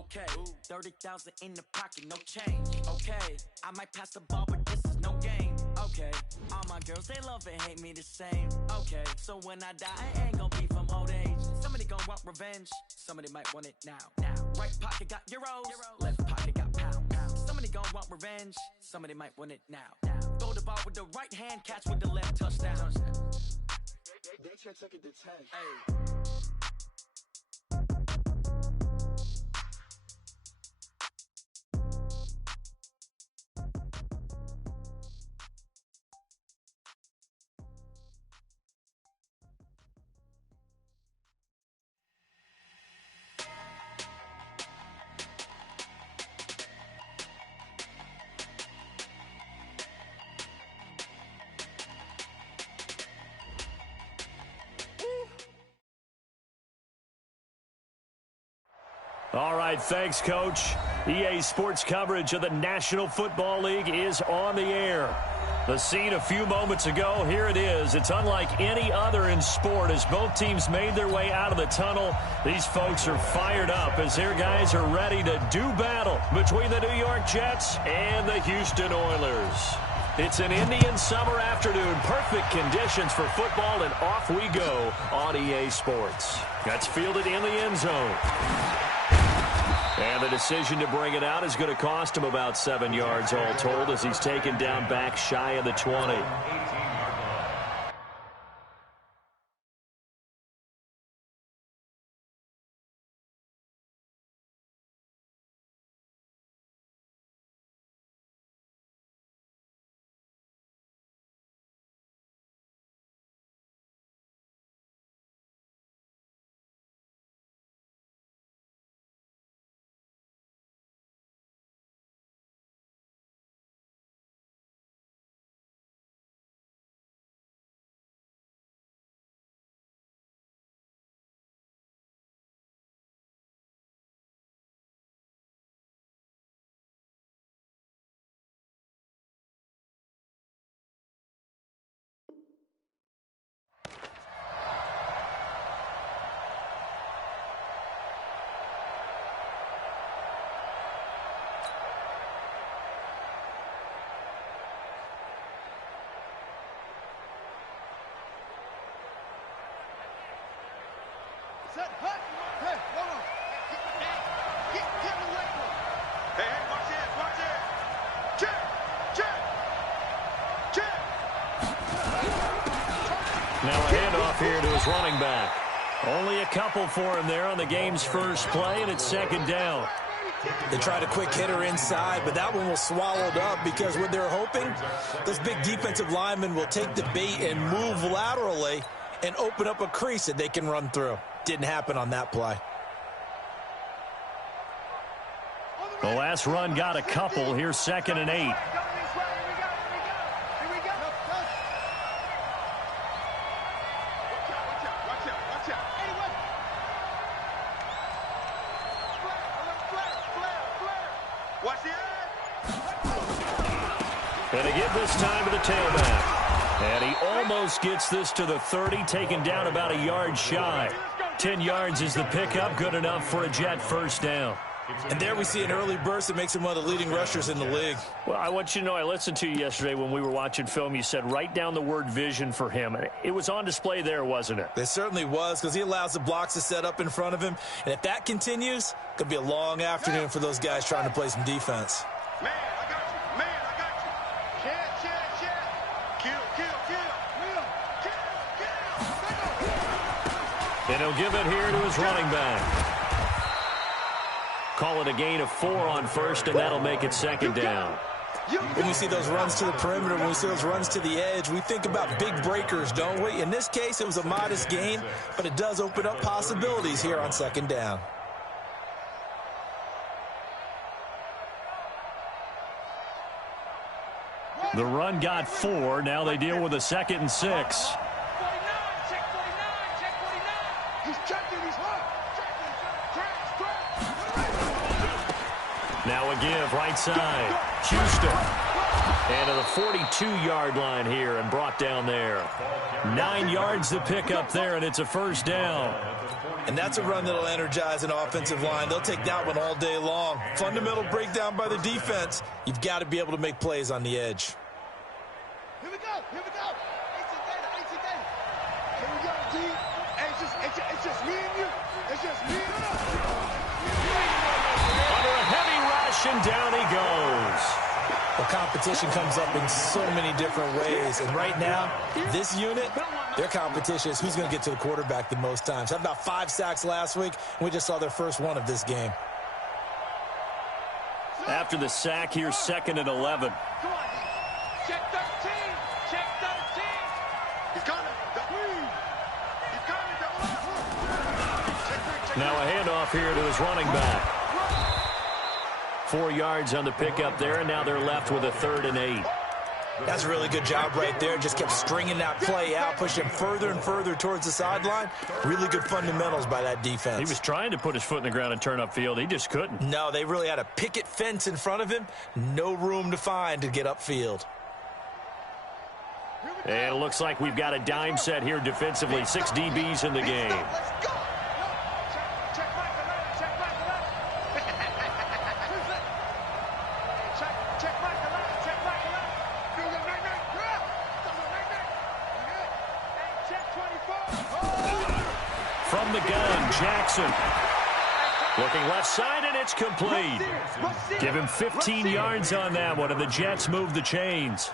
Okay, 30,000 in the pocket, no change. Okay, I might pass the ball, but this is no game. Okay, all my girls, they love and hate me the same. Okay, so when I die, I ain't gonna be from old age. Somebody gonna want revenge, somebody might want it now. Right pocket got euros, left pocket got pounds. Somebody gonna want revenge, somebody might want it now. Throw the ball with the right hand, catch with the left, touchdown. They took it to 10. Hey. All right, thanks, Coach. EA Sports coverage of the National Football League is on the air. The scene a few moments ago, here it is. It's unlike any other in sport as both teams made their way out of the tunnel. These folks are fired up as their guys are ready to do battle between the New York Jets and the Houston Oilers. It's an Indian summer afternoon. Perfect conditions for football, and off we go on EA Sports. That's fielded in the end zone. And the decision to bring it out is going to cost him about 7 yards all told as he's taken down back shy of the 20. Now a handoff here to his running back. Only a couple for him there on the game's first play, and it's second down. They tried a quick hitter inside, but that one was swallowed up because what they're hoping, those big defensive linemen will take the bait and move laterally and open up a crease that they can run through. Didn't happen on that play. The last run got a couple. Here's 2nd and 8. And again this time to the tailback. And he almost gets this to the 30, taken down about a yard shy. 10 yards is the pickup, good enough for a Jet first down. And there we see an early burst that makes him one of the leading rushers in the league. Well, I want you to know, I listened to you yesterday when we were watching film. You said write down the word vision for him. It was on display there, wasn't it? It certainly was, because he allows the blocks to set up in front of him. And if that continues, it could be a long afternoon for those guys trying to play some defense. Man, I got you. Man, I got you. Check. Kill. And he'll give it here to his running back. Call it a gain of 4 on first, and that'll make it second down. When we see those runs to the perimeter, when we see those runs to the edge, we think about big breakers, don't we? In this case, it was a modest gain, but it does open up possibilities here on second down. The run got 4. Now they deal with a 2nd and 6. Check 49. He's checking, he's hot. Now a give right side. Houston. And to the 42-yard line here and brought down there. 9 yards to pick up there, and it's a first down. And that's a run that'll energize an offensive line. They'll take that one all day long. Fundamental breakdown by the defense. You've got to be able to make plays on the edge. Here we go. Here we go. 18 Gator. Here we go, D. It's just me and you. It's just me and you. Under a heavy rush, and down he goes. Well, competition comes up in so many different ways. And right now, this unit, their competition is who's going to get to the quarterback the most times. Had about 5 sacks last week, and we just saw their first one of this game. After the sack, here's 2nd and 11. Come on, D. Check 13. Check 13. He's coming. He's coming. Now a handoff here to his running back. 4 yards on the pickup there, and now they're left with a 3rd and 8. That's a really good job right there. Just kept stringing that play out, pushing further and further towards the sideline. Really good fundamentals by that defense. He was trying to put his foot in the ground and turn upfield. He just couldn't. No, they really had a picket fence in front of him. No room to find to get upfield. And it looks like we've got a dime set here defensively. 6 DBs in the game. Let's go. Check right to left. Check right to left. Check right to left. Check right to left. Do the right back. Do the right back. Good. Check 24. From the gun, Jackson. Looking left side, and it's complete. Give him 15 yards on that one, and the Jets move the chains.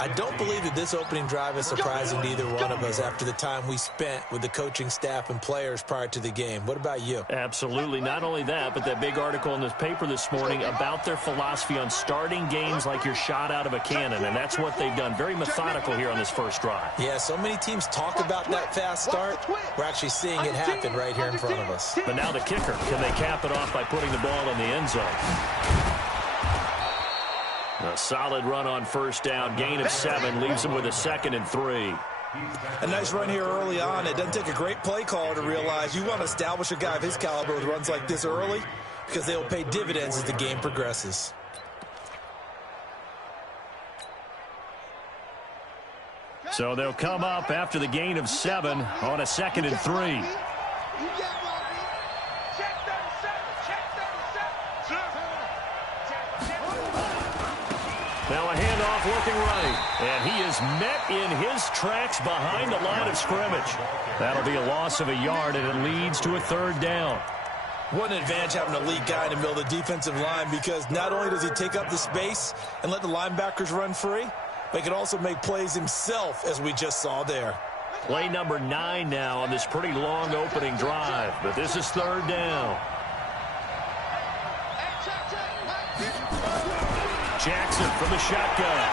I don't believe that this opening drive is surprising to either one of us after the time we spent with the coaching staff and players prior to the game. What about you? Absolutely. Not only that, but that big article in this paper this morning about their philosophy on starting games like you're shot out of a cannon, and that's what they've done. Very methodical here on this first drive. Yeah, so many teams talk about that fast start. We're actually seeing it happen right here in front of us. But now the kicker. Can they cap it off by putting the ball in the end zone? A solid run on first down. Gain of 7 leaves them with a 2nd and 3. A nice run here early on. It doesn't take a great play caller to realize you want to establish a guy of his caliber with runs like this early because they will pay dividends as the game progresses. So they'll come up after the gain of 7 on a 2nd and 3. Now a handoff looking right, and he is met in his tracks behind the line of scrimmage. That'll be a loss of a yard, and it leads to a 3rd down. What an advantage having an elite guy in the middle of the defensive line, because not only does he take up the space and let the linebackers run free, but he can also make plays himself, as we just saw there. Play number 9 now on this pretty long opening drive, but this is 3rd down. Jackson from the shotgun.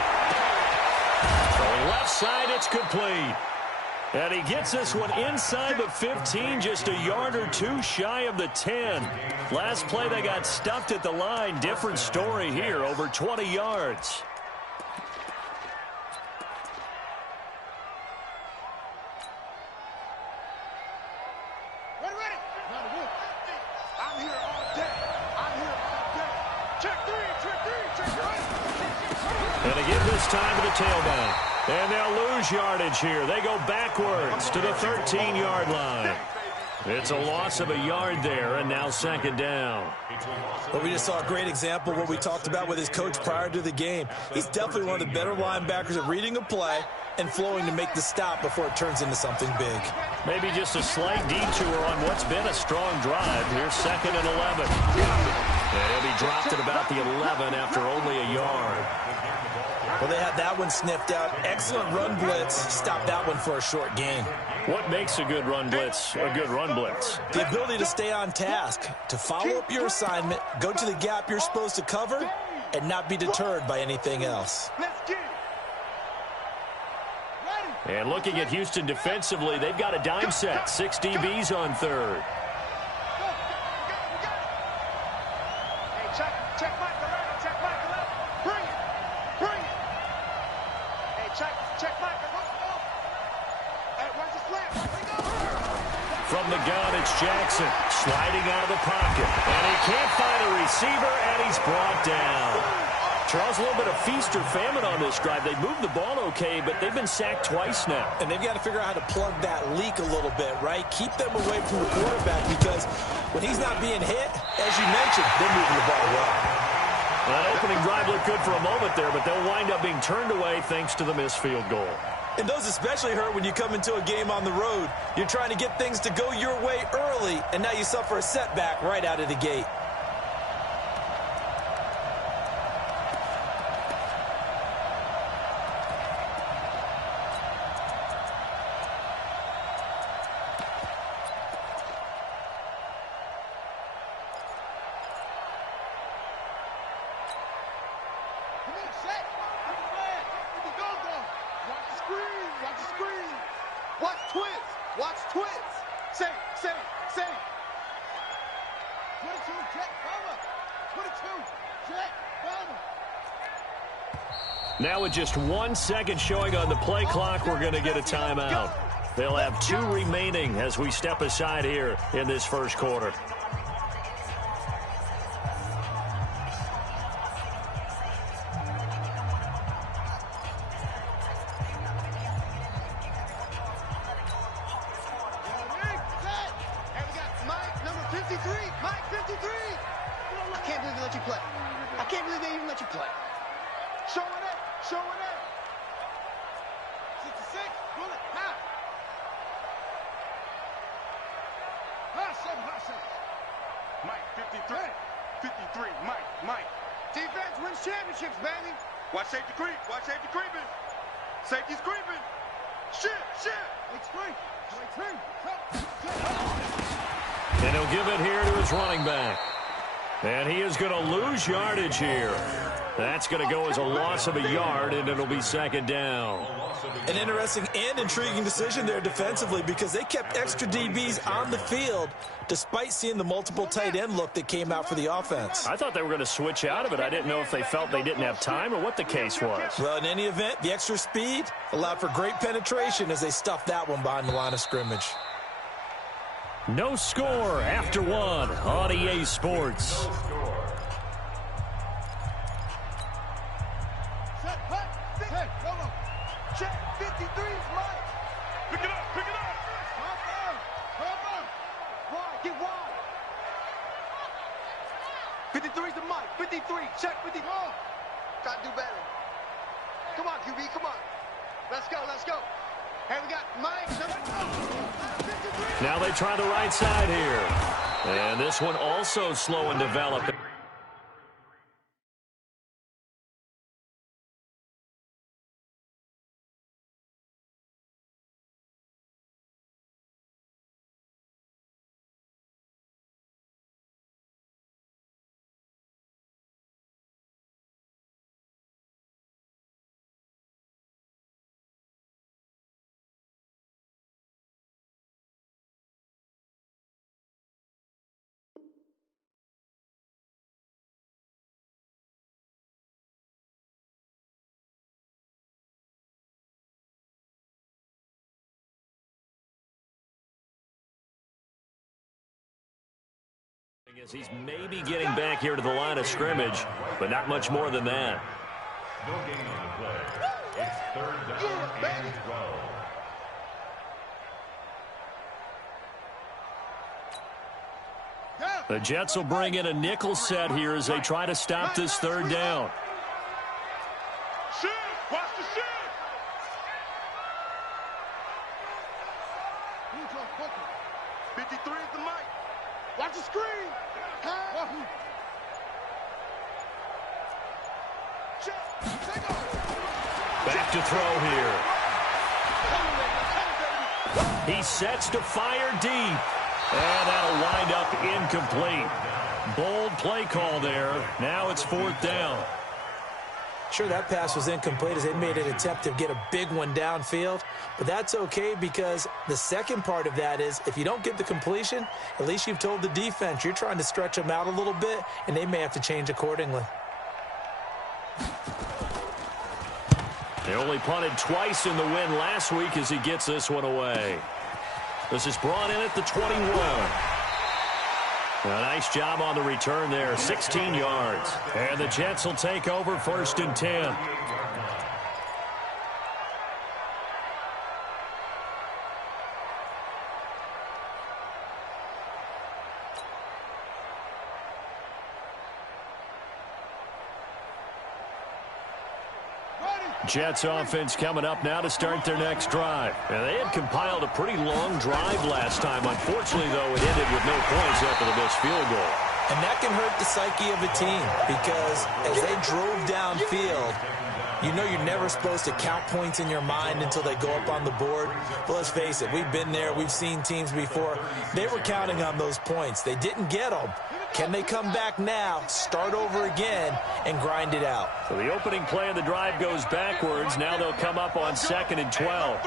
Throwing left side, it's complete. And he gets this one inside the 15, just a yard or 2 shy of the 10. Last play, they got stuffed at the line. Different story here, over 20 yards. Ready. I'm here all day. Check 3. And they give this time to the tailback. And they'll lose yardage here. They go backwards to the 13-yard line. It's a loss of a yard there, and now 2nd down. Well, we just saw a great example of what we talked about with his coach prior to the game. He's definitely one of the better linebackers at reading a play and flowing to make the stop before it turns into something big. Maybe just a slight detour on what's been a strong drive. Here's 2nd and 11. And he'll be dropped at about the 11 after only a yard. Well, they had that one sniffed out. Excellent run blitz. Stopped that one for a short gain. What makes a good run blitz a good run blitz? The ability to stay on task, to follow up your assignment, go to the gap you're supposed to cover, and not be deterred by anything else. Let's get it. And looking at Houston defensively, they've got a dime set. 6 DBs on 3rd. Check Mike the left. Check Mike the left. Bring it. Hey, check Mike the left. Hey, where's the slam? From the gun, it's Jackson sliding out of the pocket. And he can't find a receiver, and he's brought down. Charles, a little bit of feast or famine on this drive. They moved the ball okay, but they've been sacked twice now. And they've got to figure out how to plug that leak a little bit, right? Keep them away from the quarterback because when he's not being hit, as you mentioned, they're moving the ball well. That opening drive looked good for a moment there, but they'll wind up being turned away thanks to the missed field goal. And those especially hurt when you come into a game on the road. You're trying to get things to go your way early, and now you suffer a setback right out of the gate. Now with just 1 second showing on the play clock, we're going to get a timeout. They'll have 2 remaining as we step aside here in this first quarter. And he'll give it here to his running back. And he is going to lose yardage here. That's going to go as a loss of a yard, and it'll be 2nd down. An interesting and intriguing decision there defensively because they kept extra DBs on the field despite seeing the multiple tight end look that came out for the offense. I thought they were going to switch out of it. I didn't know if they felt they didn't have time or what the case was. Well, in any event, the extra speed allowed for great penetration as they stuffed that one behind the line of scrimmage. No score after 1 on EA Sports. Check 53's Mike. Pick it up, pick it up. Come on. Wide, get wide. 53's the Mike. 53, check 54. Got to do better. Come on, QB, come on. Let's go, let's go. Hey, we got Mike. Now they try the right side here. And this one also slow in developing. As he's maybe getting back here to the line of scrimmage, but not much more than that. No gain on the play. It's 3rd down and 12. The Jets will bring in a nickel set here as they try to stop this 3rd down. Shift, watch the shift. 53 is the mic. Watch the screen. Back to throw here. He sets to fire deep. And that'll wind up incomplete. Bold play call there. Now it's 4th down. Sure, that pass was incomplete as they made an attempt to get a big one downfield. But that's okay because the second part of that is if you don't get the completion, at least you've told the defense you're trying to stretch them out a little bit, and they may have to change accordingly. They only punted twice in the win last week as he gets this one away. This is brought in at the 21. A nice job on the return there, 16 yards. And the Jets will take over 1st and 10. Jets offense coming up now to start their next drive. And they had compiled a pretty long drive last time. Unfortunately, though, it ended with no points after the missed field goal. And that can hurt the psyche of a team because as they drove downfield, you know you're never supposed to count points in your mind until they go up on the board. But let's face it, we've been there. We've seen teams before. They were counting on those points. They didn't get them. Can they come back now, start over again, and grind it out? So the opening play of the drive goes backwards. Now they'll come up on 2nd and 12.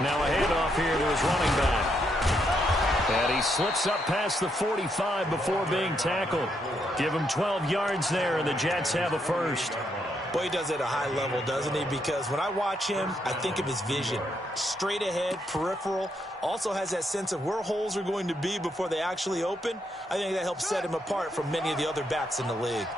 Now a handoff here to his running back. And he slips up past the 45 before being tackled. Give him 12 yards there, and the Jets have a first. Boy, he does it at a high level, doesn't he? Because when I watch him, I think of his vision. Straight ahead, peripheral. Also has that sense of where holes are going to be before they actually open. I think that helps set him apart from many of the other backs in the league.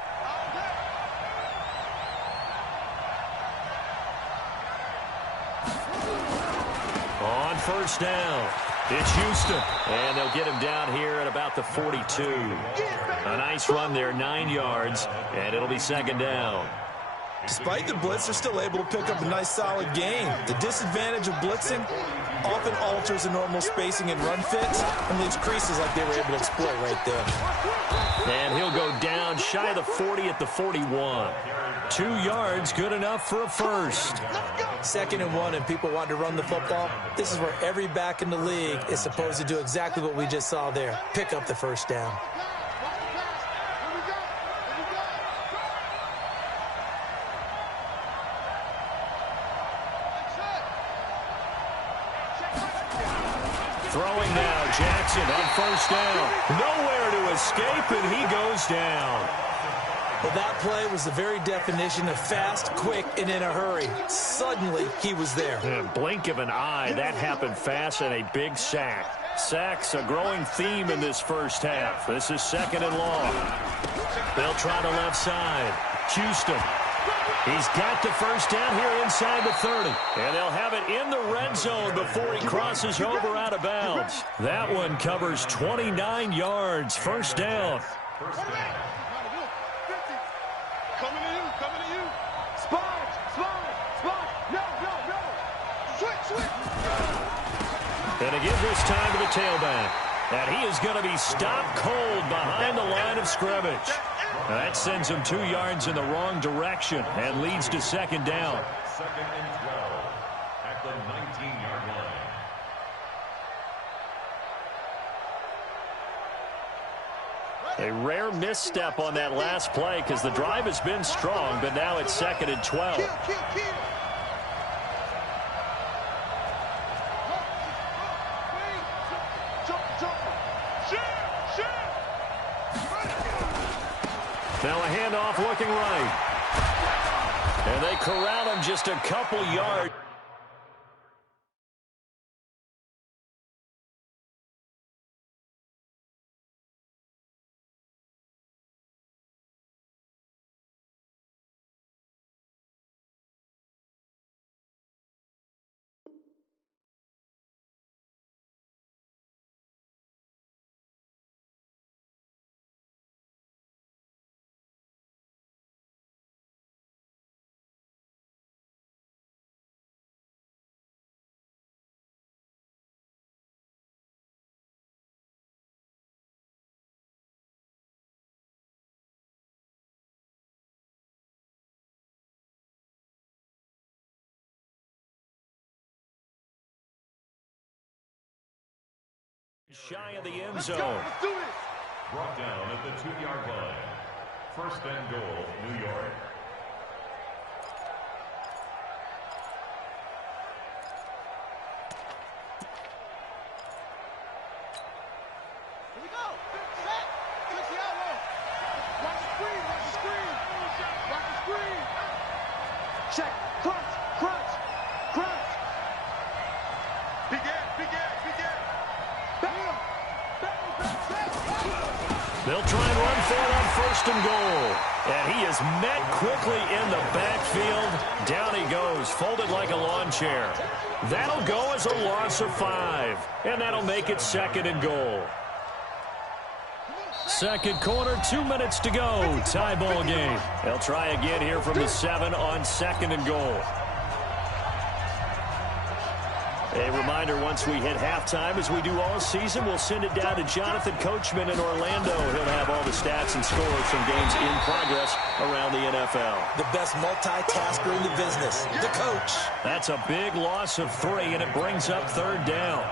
On 1st down, it's Houston. And they'll get him down here at about the 42. A nice run there, 9 yards, and it'll be 2nd down. Despite the blitz, they're still able to pick up a nice solid gain. The disadvantage of blitzing often alters the normal spacing and run fits and leaves creases like they were able to exploit right there. And he'll go down shy of the 40 at the 41. 2 yards, good enough for a first. 2nd and 1 and people want to run the football. This is where every back in the league is supposed to do exactly what we just saw there. Pick up the first down. Throwing now, Jackson on 1st down. Nowhere to escape, and he goes down. Well, that play was the very definition of fast, quick, and in a hurry. Suddenly, he was there. In a blink of an eye, that happened fast, and a big sack. Sacks a growing theme in this first half. This is 2nd and long. They'll try the left side. Houston. He's got the first down here inside the 30. And they'll have it in the red zone before he crosses over out of bounds. That one covers 29 yards. 1st down. Coming to you. Spot. No. Switch. And again this time to the tailback. And he is going to be stopped cold behind the line of scrimmage. That sends him 2 yards in the wrong direction and leads to 2nd down. 2nd and 12 at the 19-yard line. A rare misstep on that last play because the drive has been strong, but now it's 2nd and 12. Now a handoff looking right. And they corral him just a couple yards. Shy of the end zone. Let's do this. Brought down at the 2-yard line. 1st and goal, New York. Here we go. Set. Switch the outlaw. Watch the screen. first and goal. And he is met quickly in the backfield. Down he goes, folded like a lawn chair. That'll go as a loss of 5. And that'll make it second and goal. Second quarter, 2 minutes to go. Tie ball game. They'll try again here from the 7 on second and goal. A reminder, once we hit halftime, as we do all season, we'll send it down to Jonathan Coachman in Orlando. He'll have all the stats and scores from games in progress around the NFL. The best multitasker in the business, the coach. That's a big loss of 3, and it brings up third down.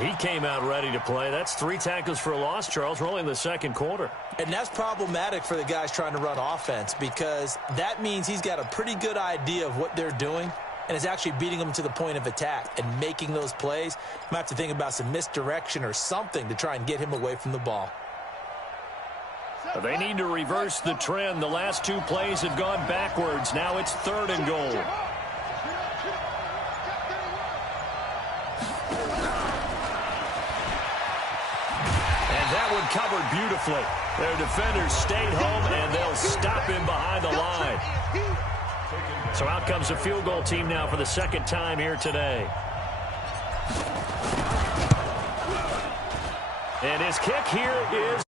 He came out ready to play. That's 3 tackles for a loss, Charles. We're only in the second quarter. And that's problematic for the guys trying to run offense, because that means he's got a pretty good idea of what they're doing and is actually beating them to the point of attack and making those plays. You might have to think about some misdirection or something to try and get him away from the ball. They need to reverse the trend. The last 2 plays have gone backwards. Now it's third and goal. And that one covered beautifully. Their defenders stayed home, and they'll stop him behind the line. So out comes the field goal team now for the second time here today. And his kick here is